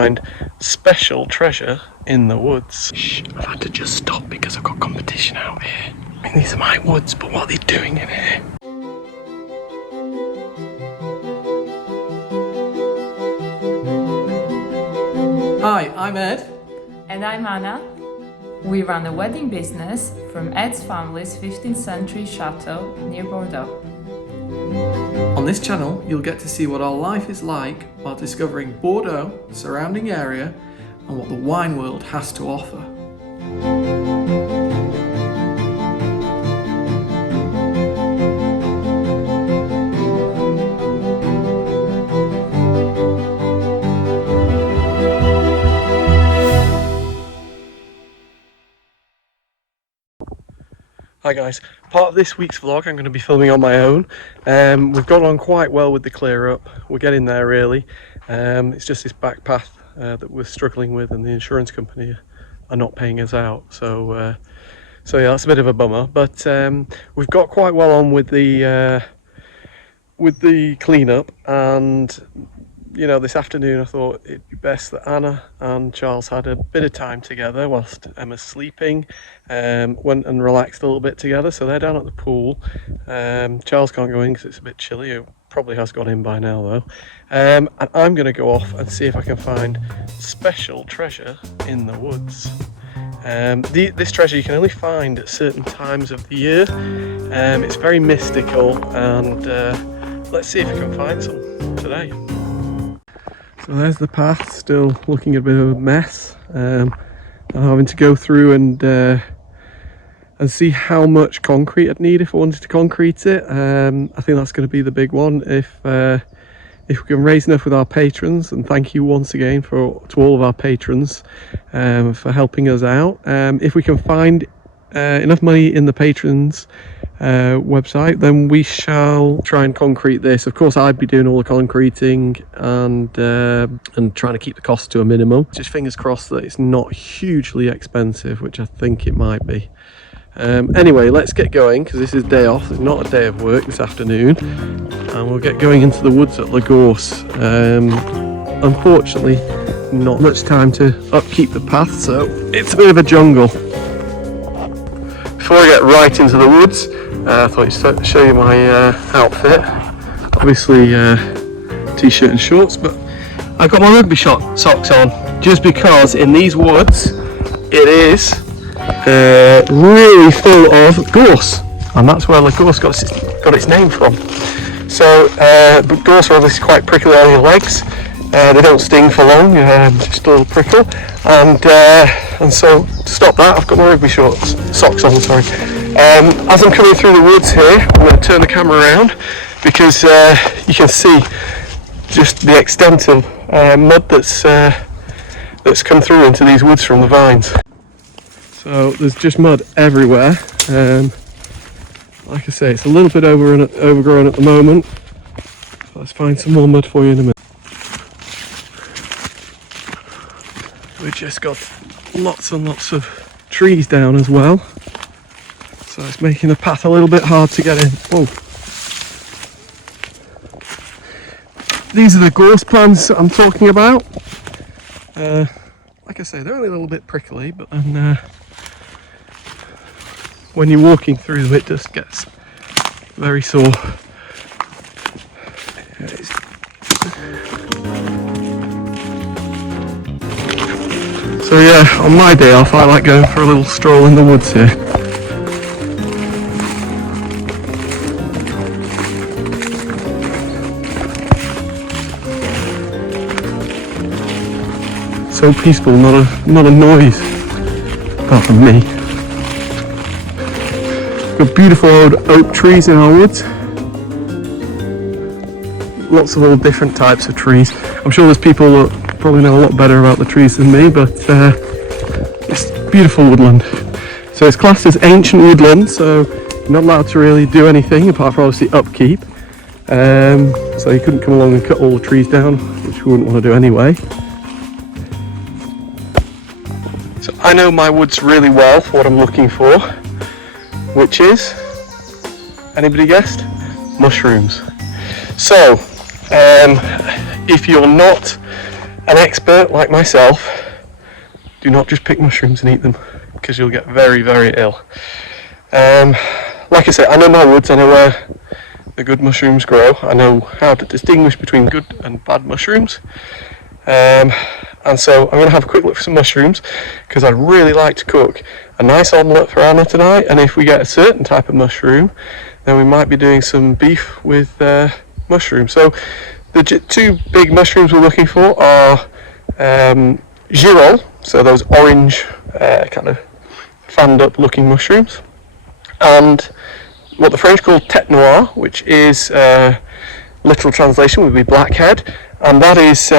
find special treasure in the woods. Shh, I've had to just stop because I've got competition out here. I mean, these are my woods, but what are they doing in here? Hi, I'm Ed. And I'm Anna. We run a wedding business from Ed's family's 15th century chateau near Bordeaux. On this channel, you'll get to see what our life is like while discovering Bordeaux, the surrounding area, and what the wine world has to offer. Hi guys, part of this week's vlog I'm going to be filming on my own. We've gone on quite well with the clear up, we're getting there really. It's just this back path that we're struggling with, and the insurance company are not paying us out, so yeah, that's a bit of a bummer, but we've got quite well on with the cleanup. And you know, this afternoon I thought it'd be best that Anna and Charles had a bit of time together whilst Emma's sleeping. Went and relaxed a little bit together, so they're down at the pool. Charles can't go in because it's a bit chilly. It probably has got in by now though. And I'm going to go off and see if I can find special treasure in the woods. This treasure you can only find at certain times of the year. It's very mystical, and let's see if we can find some today. So there's the path, still looking a bit of a mess. I'm having to go through and see how much concrete I'd need if I wanted to concrete it. I think that's going to be the big one. If we can raise enough with our patrons, and thank you once again to all of our patrons for helping us out. If we can find enough money in the patrons website, then we shall try and concrete this. Of course, I'd be doing all the concreting and trying to keep the cost to a minimum. Just fingers crossed that it's not hugely expensive, which I think it might be. Anyway, let's get going because this is day off. It's not a day of work this afternoon, and we'll get going into the woods at Lagorce. Unfortunately, not much time to upkeep the path, so it's a bit of a jungle. Before I get right into the woods, I thought I'd show you my outfit. Obviously t-shirt and shorts, but I've got my rugby socks on just because in these woods it is really full of gorse, and that's where Lagorce got its name from. So but gorse are obviously quite prickly on your legs. They don't sting for long, just a little prickle, and so to stop that I've got my rugby socks on, sorry. As I'm coming through the woods here, I'm going to turn the camera around because you can see just the extent of mud that's come through into these woods from the vines. So there's just mud everywhere. Like I say, it's a little bit overgrown at the moment. So let's find some more mud for you in a minute. We've just got lots and lots of trees down as well, so it's making the path a little bit hard to get in. Whoa. These are the gorse plants I'm talking about. Like I say, they're only a little bit prickly, but then when you're walking through them it just gets very sore. So yeah, on my day off I like going for a little stroll in the woods here. So peaceful, not a noise, apart from me. Got beautiful old oak trees in our woods. Lots of all different types of trees. I'm sure there's people that probably know a lot better about the trees than me, but it's beautiful woodland. So it's classed as ancient woodland, so you're not allowed to really do anything apart from obviously upkeep. So you couldn't come along and cut all the trees down, which we wouldn't want to do anyway. So I know my woods really well for what I'm looking for, which is, anybody guessed? Mushrooms. So if you're not an expert like myself, do not just pick mushrooms and eat them, because you'll get very, very ill. Like I say, I know my woods, I know where the good mushrooms grow, I know how to distinguish between good and bad mushrooms. And so I'm going to have a quick look for some mushrooms, because I'd really like to cook a nice omelette for Anna tonight, and if we get a certain type of mushroom, then we might be doing some beef with mushrooms. So the two big mushrooms we're looking for are girolles, so those orange kind of fanned up looking mushrooms, and what the French call tête noire, which is literal translation would be blackhead, and that is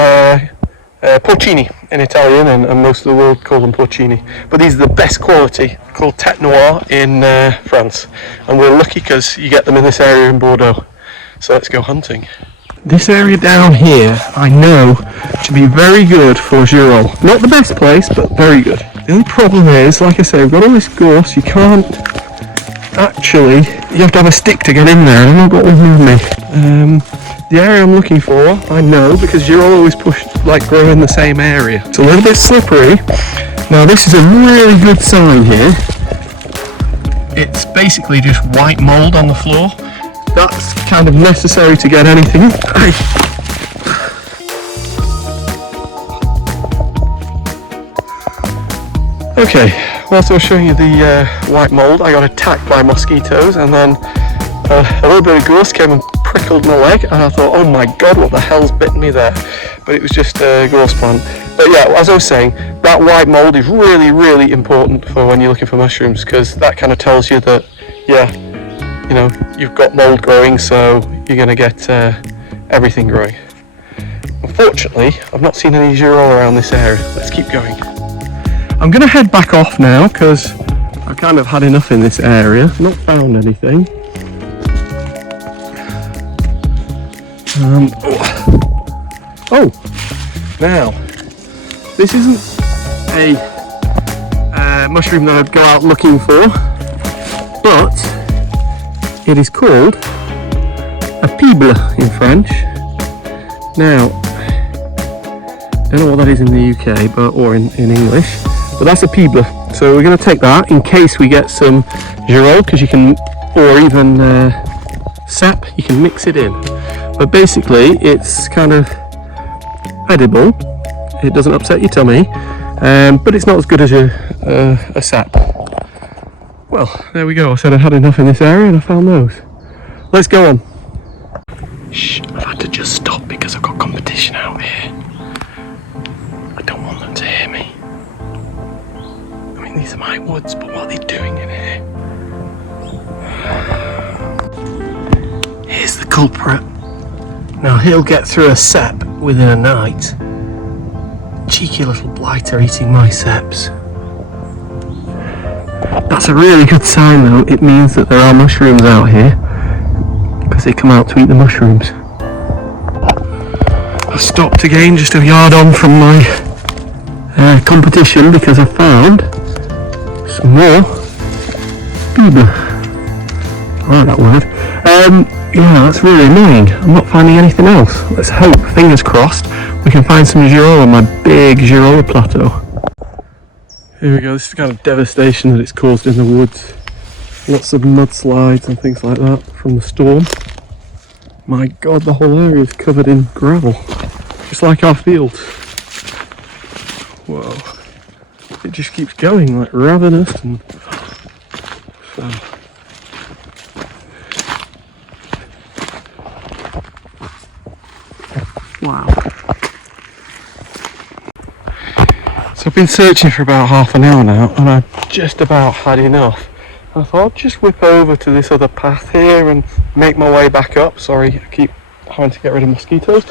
porcini in Italian, and most of the world call them porcini. But these are the best quality, called tête noire in France, and we're lucky because you get them in this area in Bordeaux. So let's go hunting. This area down here I know to be very good for girolles. Not the best place, but very good. The only problem is, like I say, we've got all this gorse, you can't actually, you have to have a stick to get in there, and I've not got one with me. The area I'm looking for, I know, because girolles always grow in the same area. It's a little bit slippery. Now this is a really good sign here. It's basically just white mould on the floor. That's kind of necessary to get anything. Okay, whilst I was showing you the white mould, I got attacked by mosquitoes, and then a little bit of gorse came and prickled my leg, and I thought, oh my god, what the hell's bitten me there? But it was just a gorse plant. But yeah, as I was saying, that white mould is really, really important for when you're looking for mushrooms, because that kind of tells you that, yeah, you know, you've got mould growing, so you're going to get everything growing. Unfortunately, I've not seen any girolles around this area. Let's keep going. I'm going to head back off now, because I've kind of had enough in this area. Not found anything. Oh, now, this isn't a mushroom that I'd go out looking for, but it is called a pible in French. Now, I don't know what that is in the UK, or in English, but that's a pible. So we're going to take that in case we get some girolles, because you can, or even sep, you can mix it in. But basically, it's kind of edible. It doesn't upset your tummy, but it's not as good as a sap. Well, there we go. I said I had enough in this area, and I found those. Let's go on. Shh, I've had to just stop because I've got competition out here. I don't want them to hear me. I mean, these are my woods, but what are they doing in here? Here's the culprit. Now he'll get through a sep within a night. Cheeky little blighter eating my seps. That's a really good sign though. It means that there are mushrooms out here, because they come out to eat the mushrooms. I've stopped again just a yard on from my competition, because I found some more pible. I like that word. Yeah, that's really annoying. I'm not finding anything else. Let's hope, fingers crossed, we can find some girolles on my big girolles plateau. Here we go, this is the kind of devastation that it's caused in the woods. Lots of mudslides and things like that from the storm. My god, the whole area is covered in gravel, just like our fields. Whoa. It just keeps going like ravenous, and so. Wow. So I've been searching for about half an hour now, and I've just about had enough. I thought I'd just whip over to this other path here and make my way back up. Sorry, I keep having to get rid of mosquitoes.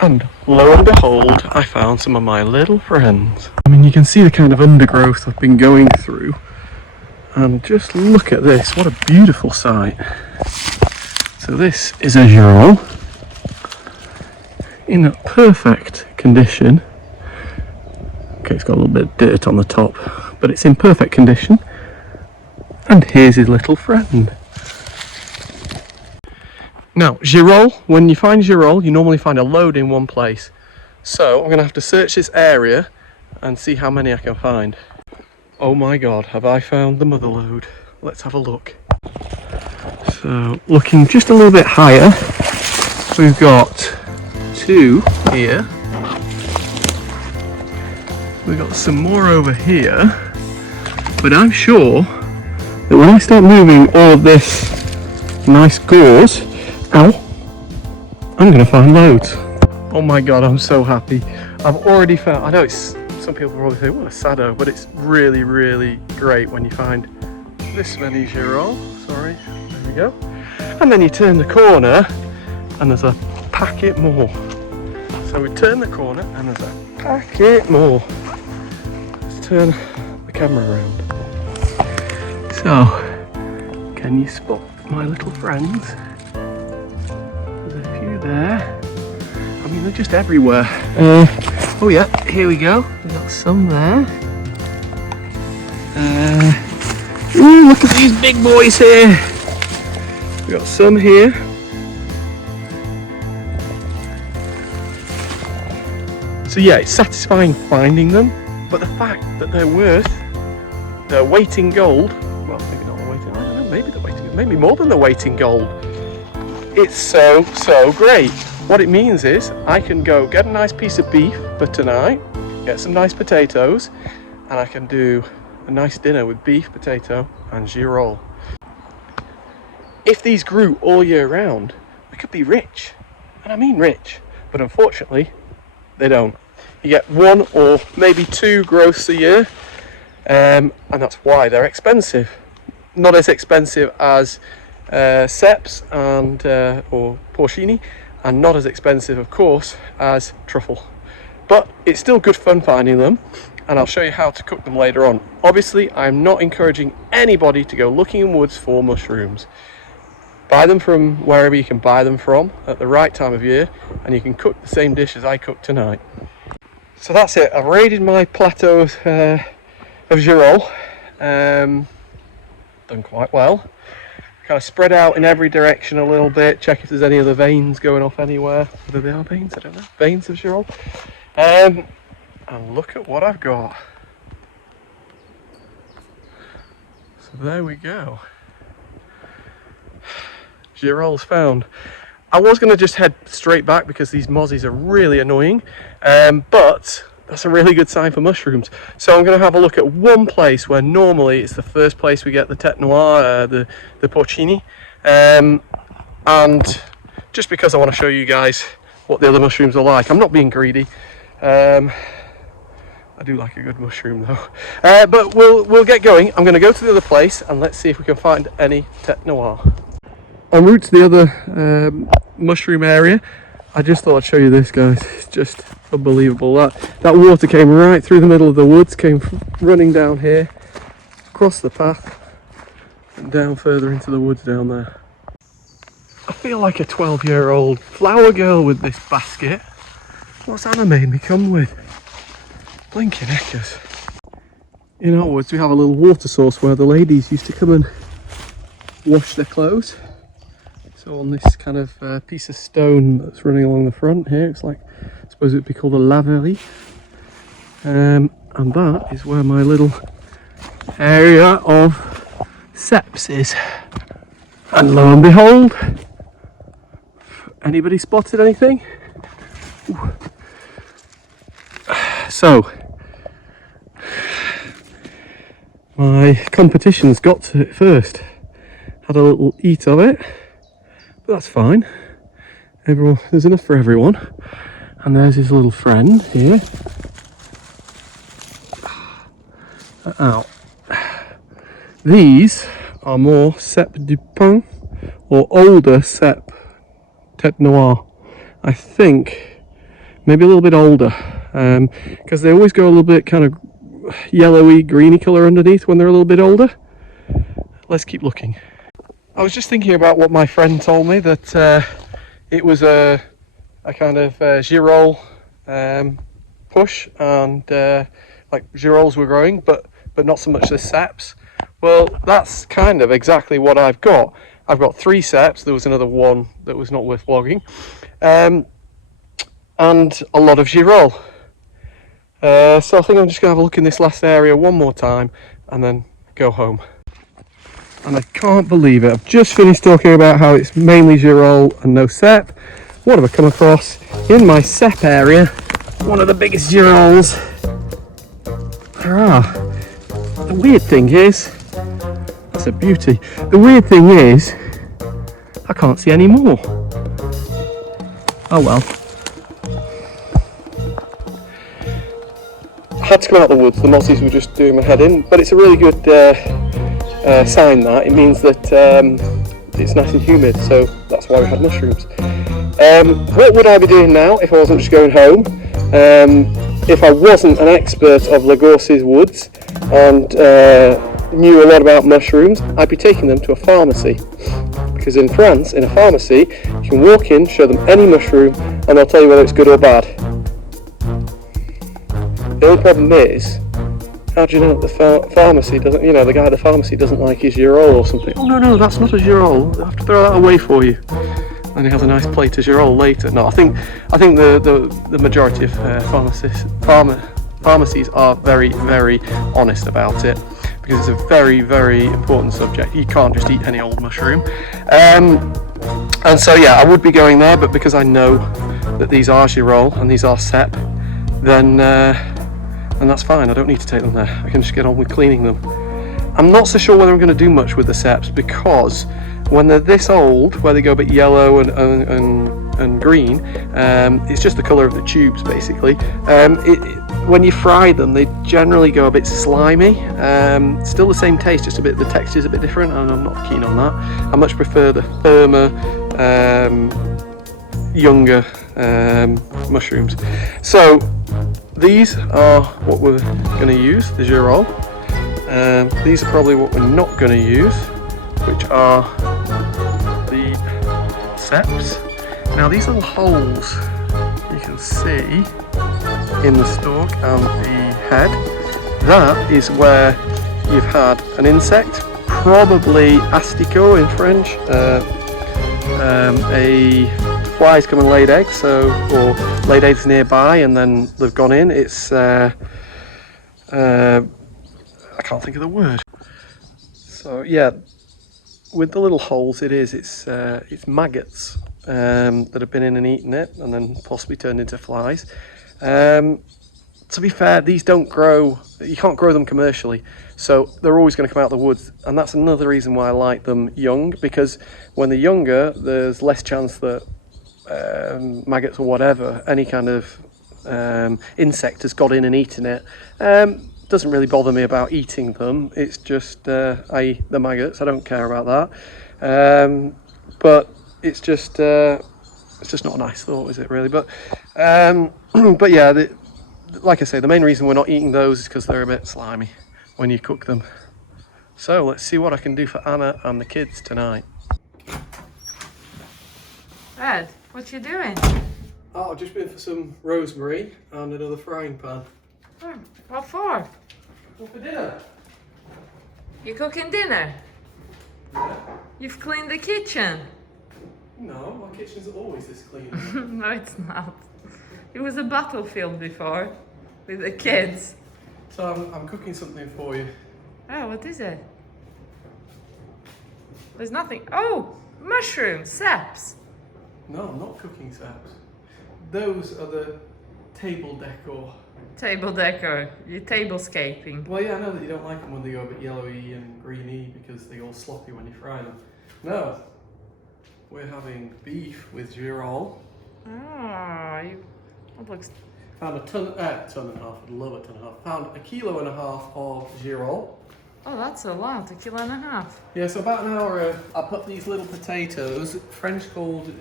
And lo and behold, I found some of my little friends. I mean, you can see the kind of undergrowth I've been going through. And just look at this, what a beautiful sight. So this is a girole in a perfect condition. Okay, it's got a little bit of dirt on the top, but it's in perfect condition. And here's his little friend. Now, girole, when you find girole, you normally find a load in one place. So I'm gonna have to search this area and see how many I can find. Oh my god, have I found the mother lode? Let's have a look. So looking just a little bit higher, we've got 2 here. We've got some more over here, but I'm sure that when I start moving all of this nice gauze, ow, I'm gonna find loads. Oh my god, I'm so happy. I've already found, I know it's, some people probably say, what a saddo, but it's really, really great when you find this many girolles. Sorry, there we go. And then you turn the corner and there's a packet more. So we turn the corner and there's a packet more. Let's turn the camera around. So, can you spot my little friends? There's a few there. I mean, they're just everywhere. Oh yeah, here we go. We've got some there. Ooh, look at these big boys here. We've got some here. So yeah, it's satisfying finding them, but the fact that they're worth their weight in gold, well, maybe not the weight in, I don't know, maybe the weight in, maybe more than the weight in gold. It's so great. What it means is I can go get a nice piece of beef for tonight, get some nice potatoes, and I can do a nice dinner with beef, potato, and girolles. If these grew all year round, we could be rich. And I mean rich, but unfortunately, they don't. You get 1 or maybe 2 growths a year, and that's why they're expensive. Not as expensive as seps and or porcini, and not as expensive, of course, as truffle. But it's still good fun finding them, and I'll show you how to cook them later on. Obviously, I'm not encouraging anybody to go looking in woods for mushrooms. Buy them from wherever you can buy them from at the right time of year, and you can cook the same dish as I cooked tonight. So that's it. I've raided my plateaus of girolles. Done quite well. Kind of spread out in every direction a little bit, check if there's any other veins going off anywhere. Whether they are veins, I don't know. Veins of girolles. And look at what I've got. So there we go. Girolles found. I was going to just head straight back because these mozzies are really annoying, but that's a really good sign for mushrooms. So I'm going to have a look at one place where normally it's the first place we get the tête noire, the porcini, and just because I want to show you guys what the other mushrooms are like. I'm not being greedy. I do like a good mushroom though. But we'll get going. I'm going to go to the other place and let's see if we can find any tête noire. En route to the other mushroom area, I just thought I'd show you this, guys. It's just unbelievable. That water came right through the middle of the woods, came running down here, across the path, and down further into the woods down there. I feel like a 12-year-old flower girl with this basket. What's Anna made me come with? Blinking heckers. In our woods we have a little water source where the ladies used to come and wash their clothes. So on this kind of piece of stone that's running along the front here, it's like, I suppose it would be called a lavery. And that is where my little area of seps is. And lo and behold, anybody spotted anything? Ooh. So, my competition's got to it first. Had a little eat of it. But that's fine. There's enough for everyone. And there's his little friend here. Ow. These are more Cep du Pin, or older Cep Tête Noire. I think maybe a little bit older, because they always go a little bit kind of yellowy, greeny colour underneath when they're a little bit older. Let's keep looking. I was just thinking about what my friend told me, that it was a kind of girolle push, and like girolles were growing, but not so much the seps. Well, that's kind of exactly what I've got. I've got 3 seps. There was another one that was not worth vlogging, and and a lot of girolles. So I think I'm just going to have a look in this last area one more time and then go home. And I can't believe it, I've just finished talking about how it's mainly girolles and no sep. What have I come across? In my sep area, one of the biggest girolles there are. The weird thing is, that's a beauty. The weird thing is, I can't see any more. Oh well. I had to come out of the woods, the mozzies were just doing my head in, but it's a really good sign that. It means that it's nice and humid, so that's why we had mushrooms. What would I be doing now if I wasn't just going home? If I wasn't an expert of Lagorce's woods and knew a lot about mushrooms, I'd be taking them to a pharmacy. Because in France, in a pharmacy, you can walk in, show them any mushroom, and they'll tell you whether it's good or bad. The only problem is, how do you know that the pharmacy doesn't, you know, the guy at the pharmacy doesn't like his girolle or something? Oh no, that's not a girolle. I have to throw that away for you. And he has a nice plate of girolle later. No, I think the majority of pharmacies are very, very honest about it, because it's a very, very important subject. You can't just eat any old mushroom. And so yeah, I would be going there, but because I know that these are girolles and these are sep, then that's fine. I don't need to take them there. I can just get on with cleaning them. I'm not so sure whether I'm going to do much with the seps, because when they're this old, where they go a bit yellow and green, it's just the colour of the tubes basically. When you fry them, they generally go a bit slimy. Still the same taste, just a bit, the texture's a bit different, and I'm not keen on that. I much prefer the firmer, younger mushrooms. So these are what we're going to use, the girolles. These are probably what we're not going to use, which are the seps. Now these little holes you can see in the stalk and the head, that is where you've had an insect, probably asticot in French, a fly's come and laid eggs, or laid eggs nearby and then they've gone in. It's I can't think of the word. So yeah, with the little holes, it's maggots that have been in and eaten it, and then possibly turned into flies. To be fair, these don't grow. You can't grow them commercially, so they're always going to come out of the woods, and that's another reason why I like them young. Because when they're younger, there's less chance that maggots or whatever, any kind of insect has got in and eaten it. Doesn't really bother me about eating them. It's just the maggots. I don't care about that. But it's just not a nice thought, is it really? But but yeah, like I say, the main reason we're not eating those is because they're a bit slimy when you cook them. So let's see what I can do for Anna and the kids tonight. Ed, what you doing? Oh, I've just been for some rosemary and another frying pan. Oh, what for? What for dinner? You cooking dinner? Yeah. You've cleaned the kitchen? No, my kitchen's always this clean. No, it's not. It was a battlefield before, with the kids. So I'm cooking something for you. Oh, what is it? There's nothing. Oh, mushrooms, seps. No, I'm not cooking seps. Those are the table decor. Table decor. You're tablescaping. Well, yeah, I know that you don't like them when they go a bit yellowy and greeny because they go sloppy when you fry them. No, we're having beef with girolles. Oh, it looks... Found a ton and a half, I'd love a ton and a half. Found 1.5 kilos of girolles. Oh, that's a lot, 1.5 kilos. Yeah, so about an hour I put these little potatoes, French called,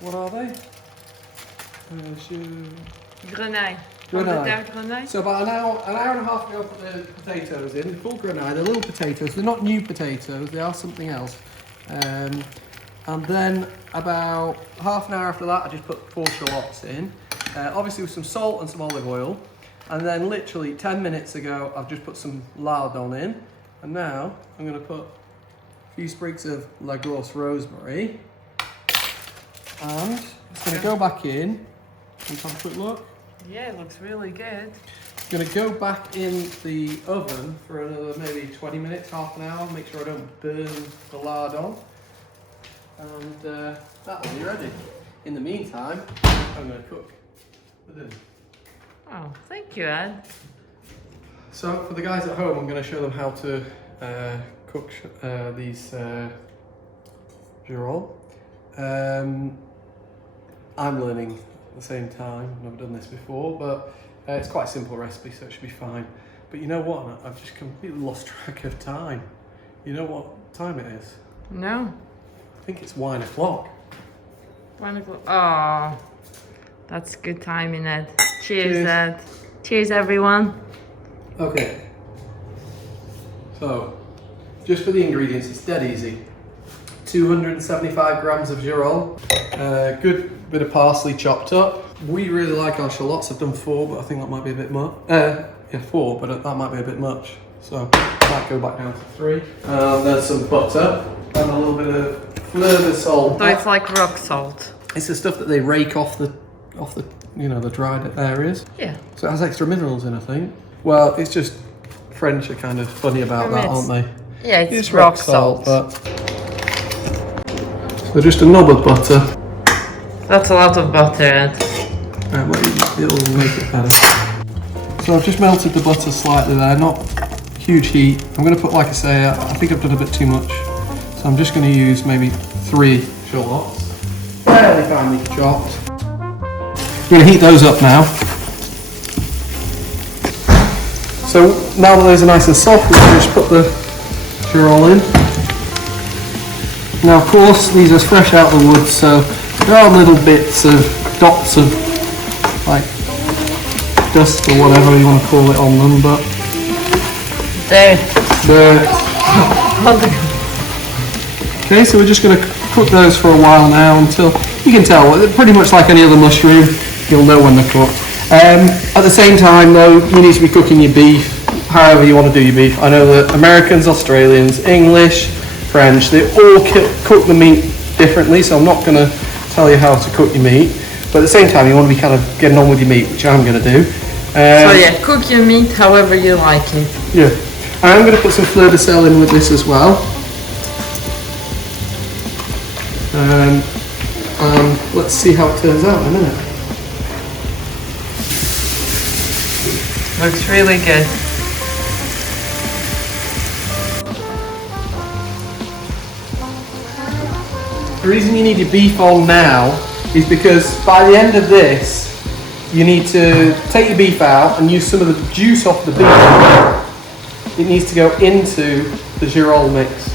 what are they? Grenaille. Grenaille. So about an hour and a half ago I put the potatoes in, full grenaille. They're little potatoes, they're not new potatoes, they are something else. And then about half an hour after that I just put 4 shallots in, obviously with some salt and some olive oil. And then literally 10 minutes ago I've just put some lardon in, and now I'm going to put a few sprigs of Lagorce rosemary, and it's going to go back in Let's have a quick look. Yeah, it looks really good. I'm going to go back in the oven for another maybe 20 minutes, half an hour, make sure I don't burn the lard on. And that'll be ready. In the meantime, I'm going to cook the dinner. Oh, thank you, Ed. So for the guys at home, I'm going to show them how to cook these girolles. I'm learning at the same time. I've never done this before, but it's quite a simple recipe, so it should be fine. But you know what? I've just completely lost track of time. You know what time it is? No. I think it's wine o'clock. 1 o'clock. Oh, that's good timing, Ed. Cheers, Cheers. Ed. Cheers, everyone. Okay. So, just for the ingredients, it's dead easy. 275 grams of girolles, good bit of parsley chopped up. We really like our shallots. I've done 4, but I think that might be a bit much. Yeah, 4, but that might be a bit much. So, might go back down to 3. There's some butter and a little bit of fleur de salt. So it's like rock salt. It's the stuff that they rake off the the dried areas. Yeah. So it has extra minerals in, I think. Well, it's just French are kind of funny about that, aren't they? Yeah, it's rock salt. But so just a knob of butter. That's a lot of butter, Ed. It'll make it better. So I've just melted the butter slightly there, not huge heat. I'm going to put, like I say, I think I've done a bit too much. So I'm just going to use maybe 3 shallots, fairly finely chopped. I'm going to heat those up now. So now that those are nice and soft, we can just put the girolles in. Now of course these are fresh out of the wood, so there are little bits of dots of like dust or whatever you want to call it on them, but There. Okay, so we're just going to cook those for a while now until you can tell, pretty much like any other mushroom, you'll know when they're cooked. At the same time though, you need to be cooking your beef however you want to do your beef. I know that Americans, Australians, English, French, they all cook the meat differently, so I'm not going to tell you how to cook your meat. But at the same time, you want to be kind of getting on with your meat, which I'm going to do. So yeah, cook your meat however you like it. Yeah. I'm going to put some fleur de sel in with this as well. And let's see how it turns out in a minute. Looks really good. The reason you need your beef on now is because by the end of this, you need to take your beef out and use some of the juice off the beef. It needs to go into the girolles mix.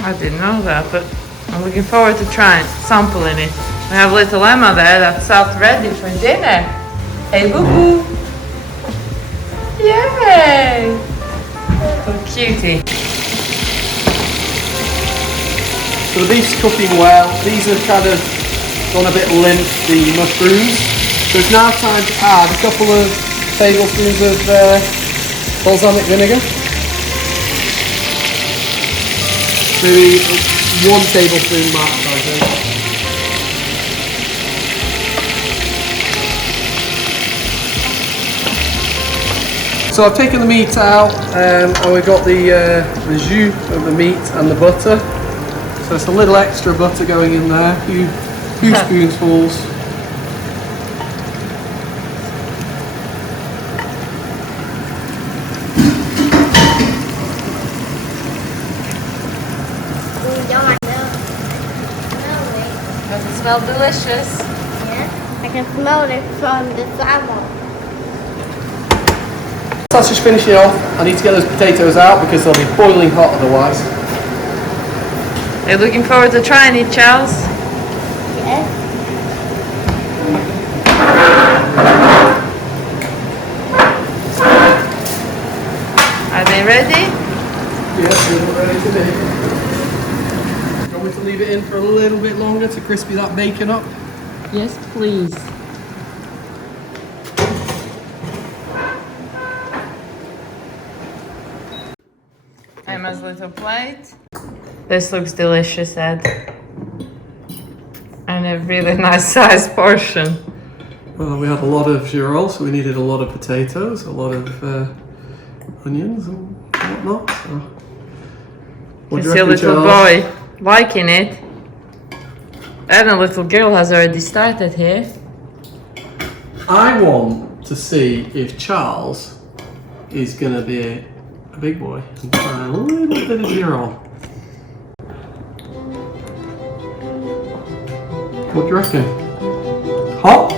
I didn't know that, but I'm looking forward to trying, sampling it. We have little Emma there that's out ready for dinner. Hey, boo boo. Yay! So cutie. So the beef's cooking well. These have kind of gone a bit limp, the mushrooms. So it's now time to add a couple of tablespoons of balsamic vinegar. Maybe 1 tablespoon max, I think. So I've taken the meat out and we've got the jus of the meat and the butter. So it's a little extra butter going in there, a few spoonfuls. Does it smell delicious? Yeah, I can smell it from the sidewalk. That's just finishing off. I need to get those potatoes out because they'll be boiling hot otherwise. Are you looking forward to trying it, Charles? Yes. Are they ready? Yes, we're ready to be. Do you want me to leave it in for a little bit longer to crispy that bacon up? Yes, please. Emma's little plate. This looks delicious, Ed. And a really nice sized portion. Well, we had a lot of girolles, so we needed a lot of potatoes, a lot of onions and whatnot. So. What do You see a reckon, little Charles? boy liking it. And a little girl has already started here. I want to see if Charles is going to be a big boy and try a little bit of girolle. What do you reckon? Hot?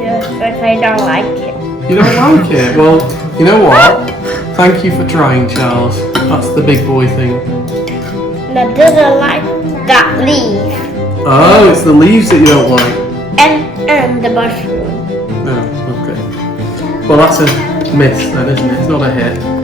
Yes, but I don't like it. You don't like it? Well, you know what? Thank you for trying, Charles. That's the big boy thing. I didn't like that leaf Oh, it's the leaves that you don't like. and the mushroom. Oh, okay. Well, that's a miss then, isn't it? It's not a hit.